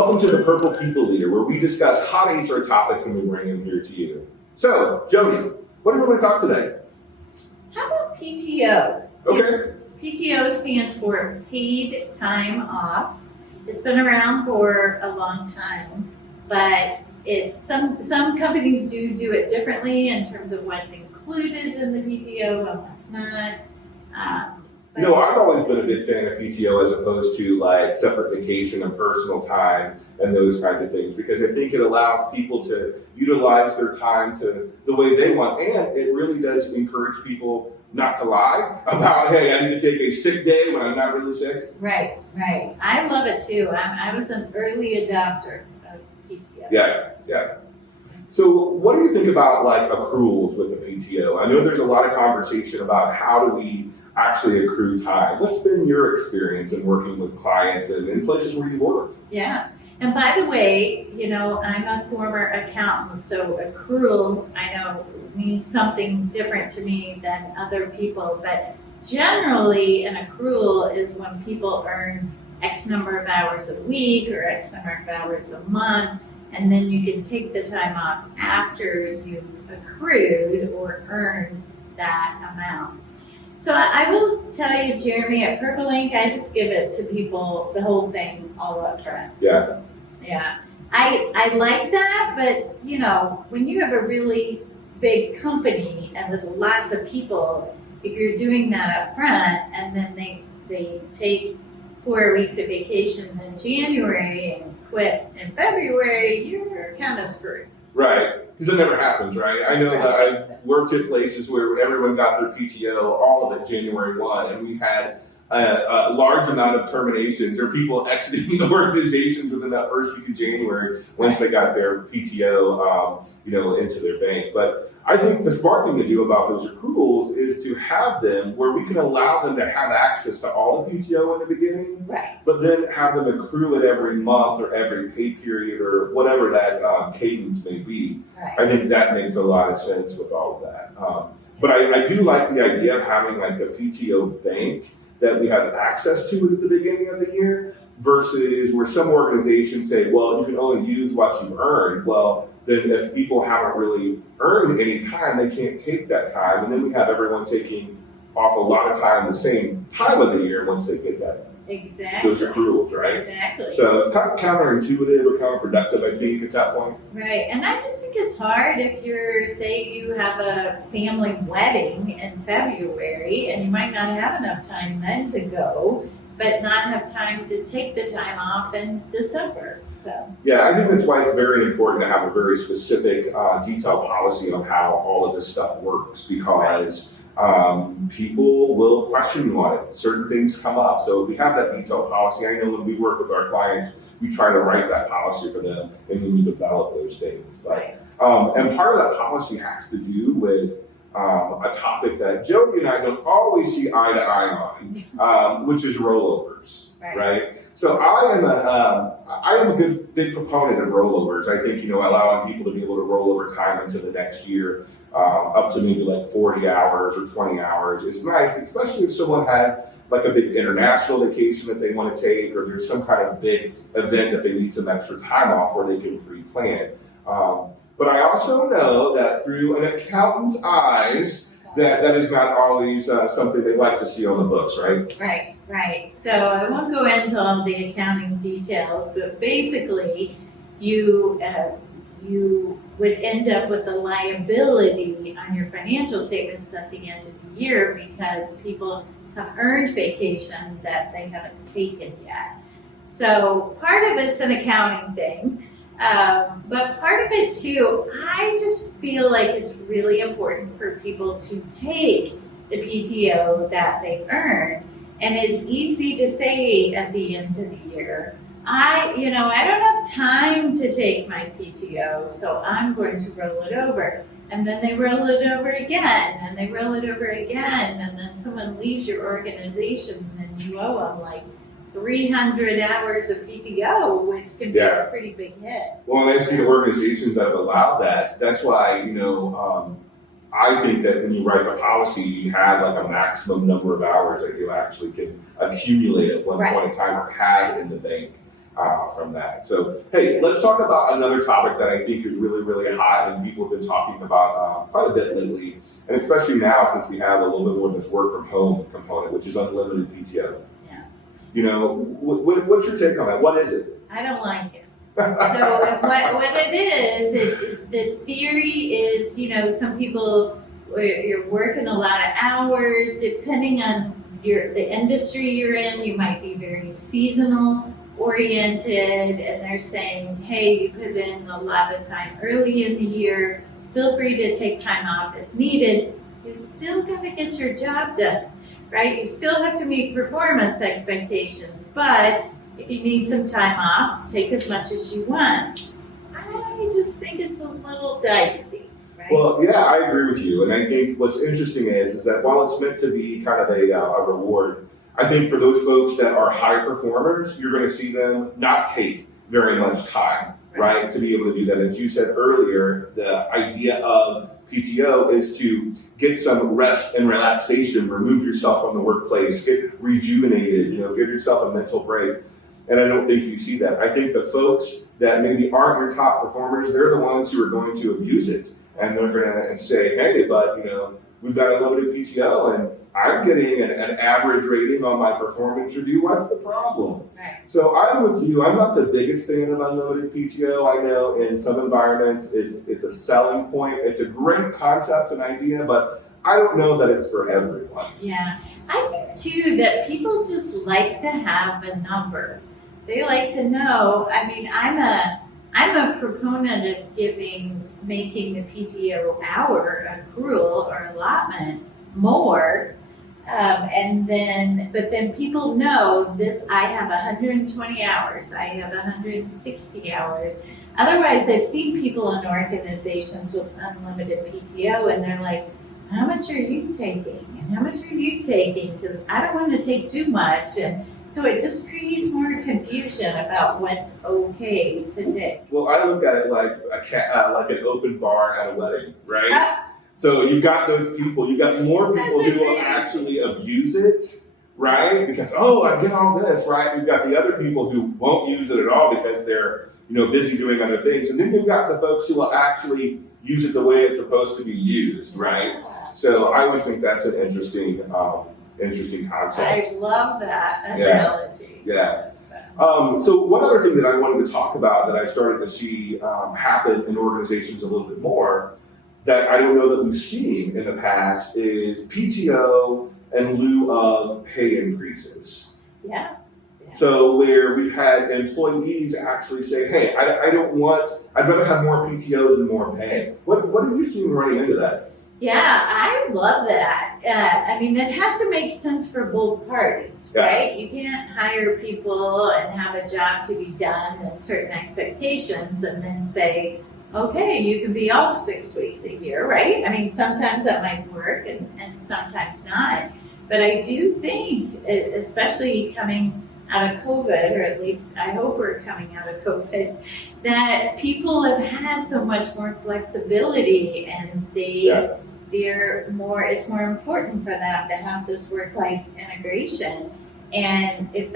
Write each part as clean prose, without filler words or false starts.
Welcome to the Purple People Leader, where we discuss hot HR topics and we bring them here to you. So, JoDee, what do we want to talk today? How about PTO? Okay. PTO stands for paid time off. It's been around for a long time, but some companies do it differently in terms of what's included in the PTO and what's not. I've always been a big fan of PTO as opposed to like separate vacation and personal time and those kinds of things, because I think it allows people to utilize their time to the way they want, and it really does encourage people not to lie about, hey, I need to take a sick day when I'm not really sick. Right. I love it too. I was an early adopter of PTO. Yeah. So what do you think about like accruals with the PTO? I know there's a lot of conversation about how do we actually accrue time. What's been your experience in working with clients and in places where you've worked? Yeah. And by the way, I'm a former accountant, so accrual, I know, means something different to me than other people, but generally an accrual is when people earn X number of hours a week or X number of hours a month, and then you can take the time off after you've accrued or earned that amount. So I will tell you, Jeremy, at Purple Ink, I just give it to people, the whole thing, all up front. Yeah. I like that, but when you have a really big company and with lots of people, if you're doing that up front and then they take 4 weeks of vacation in January and quit in February, you're kind of screwed. Right, because it never happens, right? I know that I've worked at places where everyone got their PTO, all of it January 1, and we had a large amount of terminations or people exiting the organizations within that first week of January once they got their PTO, into their bank. But I think the smart thing to do about those accruals is to have them where we can allow them to have access to all the PTO in the beginning, right, but then have them accrue it every month or every pay period or whatever that cadence may be. Right. I think that makes a lot of sense with all of that. But I do like the idea of having like the PTO bank that we have access to at the beginning of the year versus where some organizations say, well, you can only use what you've earned. Well, then if people haven't really earned any time, they can't take that time. And then we have everyone taking off a lot of time the same time of the year once they get that. Exactly. Those accruals, right? Exactly. So it's kind of counterintuitive or counterproductive, I think, at that point. Right. And I just think it's hard if say you have a family wedding in February and you might not have enough time then to go, but not have time to take the time off in December. So. Yeah, I think that's why it's very important to have a very specific, detailed policy on how all of this stuff works, because people will question you on it. Certain things come up. So if we have that detailed policy, I know when we work with our clients, we try to write that policy for them and then we develop those things. But and part of that policy has to do with a topic that JoDee and I don't always see eye to eye on, which is rollovers, right? So I am a big proponent of rollovers. I think, allowing people to be able to roll over time into the next year, up to maybe like 40 hours or 20 hours is nice, especially if someone has like a big international vacation that they want to take, or there's some kind of big event that they need some extra time off where they can pre-plan. But I also know that through an accountant's eyes, that is not always something they like to see on the books, right? Right. So I won't go into all the accounting details, but basically you would end up with a liability on your financial statements at the end of the year because people have earned vacation that they haven't taken yet. So part of it's an accounting thing. But part of it too, I just feel like it's really important for people to take the PTO that they've earned. And it's easy to say at the end of the year, I don't have time to take my PTO, so I'm going to roll it over. And then they roll it over again, and they roll it over again, and then someone leaves your organization and you owe them like 300 hours of PTO, which can be a pretty big hit. Well, and I've seen organizations that have allowed that. That's why, I think that when you write the policy, you have like a maximum number of hours that you actually can accumulate at one point in time or have in the bank. from that. So, hey, let's talk about another topic that I think is really, really hot and people have been talking about quite a bit lately, and especially now since we have a little bit more of this work from home component, which is unlimited PTO. Yeah. You know, what's your take on that? What is it? I don't like it. So what it is, the theory is, you know, some people, you're working a lot of hours, depending on the industry you're in, you might be very seasonal oriented, and they're saying, hey, you put in a lot of time early in the year, feel free to take time off as needed. You're still going to get your job done, right? You still have to meet performance expectations, but if you need some time off, take as much as you want. I just think it's a little dicey, right? Well, yeah, I agree with you. And I think what's interesting is that while it's meant to be kind of a reward, I think for those folks that are high performers, you're going to see them not take very much time, right, to be able to do that. As you said earlier, the idea of PTO is to get some rest and relaxation, remove yourself from the workplace, get rejuvenated, you know, give yourself a mental break. And I don't think you see that. I think the folks that maybe aren't your top performers, they're the ones who are going to abuse it. And they're going to say, hey, but, you know, we've got a limited PTO and I'm getting an average rating on my performance review. What's the problem? Right. So I'm with you. I'm not the biggest fan of unlimited PTO. I know in some environments it's a selling point. It's a great concept and idea, but I don't know that it's for everyone. Yeah. I think, too, that people just like to have a number. They like to know. I mean, I'm a proponent of making the PTO hour accrual or allotment more, but then people know this. I have 120 hours. I have 160 hours. Otherwise, I've seen people in organizations with unlimited PTO, and they're like, "How much are you taking? And how much are you taking? Because I don't want to take too much." And so it just creates more confusion about what's okay to take. Well, I look at it like like an open bar at a wedding, right? So you've got those people, you've got more people who will actually abuse it, right? Because, oh, I get all this, right? You've got the other people who won't use it at all because they're, you know, busy doing other things. And then you've got the folks who will actually use it the way it's supposed to be used, right? So I always think that's an interesting concept. I love that analogy. Yeah. So one other thing that I wanted to talk about that I started to see happen in organizations a little bit more that I don't know that we've seen in the past is PTO in lieu of pay increases. Yeah. So where we've had employees actually say, hey, I'd rather have more PTO than more pay. What have you seen running into that? Yeah, I love that. I mean, it has to make sense for both parties, right? You can't hire people and have a job to be done and certain expectations and then say, okay, you can be off 6 weeks a year, right? I mean, sometimes that might work and sometimes not. But I do think, especially coming out of COVID, or at least I hope we're coming out of COVID, that people have had so much more flexibility and it's more important for them to have this work-life integration. And if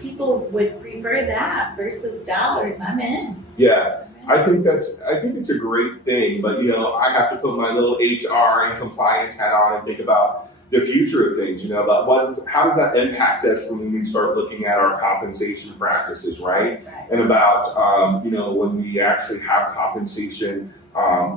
people would prefer that versus dollars, I'm in. Yeah. I think it's a great thing, but you know, I have to put my little HR and compliance hat on and think about the future of things, you know, about how does that impact us when we start looking at our compensation practices, right? And about, you know, when we actually have compensation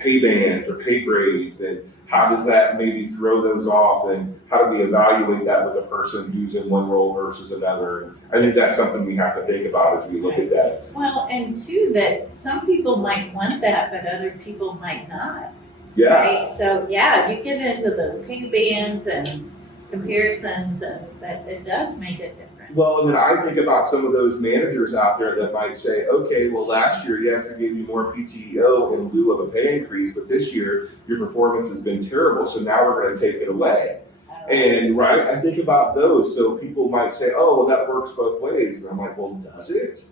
pay bands or pay grades, and how does that maybe throw those off, and how do we evaluate that with a person who's in one role versus another? I think that's something we have to think about as we look at that. Well, and too, that some people might want that, but other people might not. Yeah. Right? So, yeah, you get into those pay bands and comparisons, but it does make it different. Well, and then I think about some of those managers out there that might say, okay, well, last year, yes, we gave you more PTO in lieu of a pay increase, but this year your performance has been terrible, so now we're going to take it away. And I think about those. So people might say, oh, well, that works both ways. And I'm like, well, does it?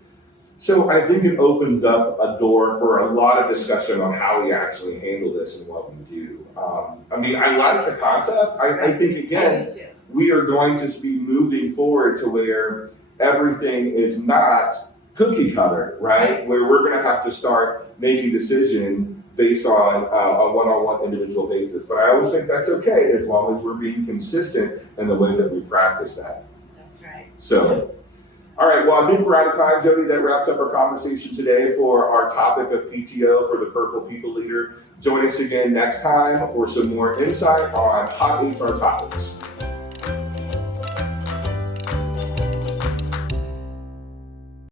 So I think it opens up a door for a lot of discussion on how we actually handle this and what we do. I mean, I like the concept. I think, again, we are going to be moving forward to where everything is not cookie cutter, right? Where we're going to have to start making decisions based on a one-on-one individual basis. But I always think that's okay as long as we're being consistent in the way that we practice that. That's right. So, all right, well, I think we're out of time, JoDee. That wraps up our conversation today for our topic of PTO for the Purple People Leader. Join us again next time for some more insight on hot HR topics.